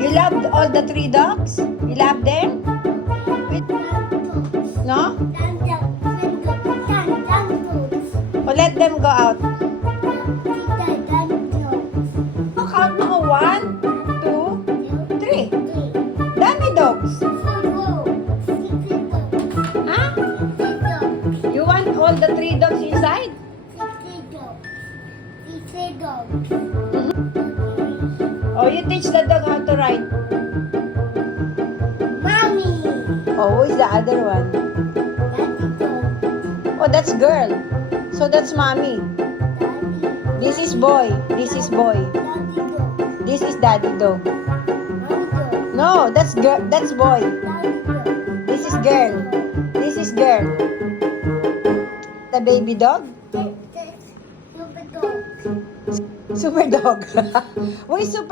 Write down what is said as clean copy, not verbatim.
You loved all the three dogs? You love them? No? Or let them go out. Oh, count mo. 1, 2, 3. Dami dogs. Huh? You want all the three dogs inside? Oh, you teach the dog how to ride. Mommy. Oh, who is the other one? Oh, that's girl. So that's mommy. This is boy. This is boy. This is daddy dog. No, that's girl. That's boy. This is girl. This is girl. The baby dog? Super dog. Who is super